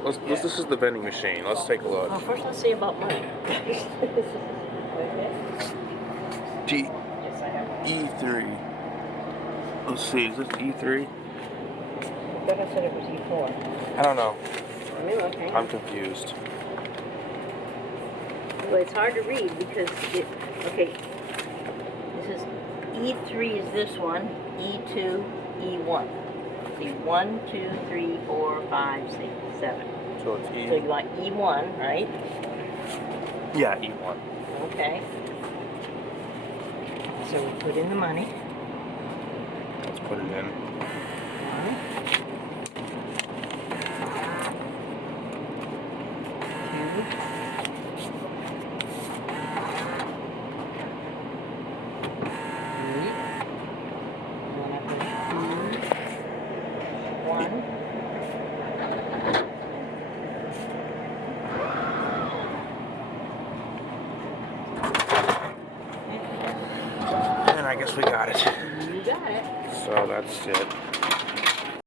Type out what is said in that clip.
This is the vending machine. Let's take a look. Well, first let's see about money. G E3. Let's see, is this E3? I thought I said it was E4. I don't know. Okay. I'm confused. Well, it's hard to read because okay, this is E3 is this one, E2, E1. See, 1, 2, 3, 4, 5, 6, 7. So it's E. So you want E1, right? Yeah, E1. Okay. So we put in the money. Let's put it in. And I guess we got it. You got it. So that's it.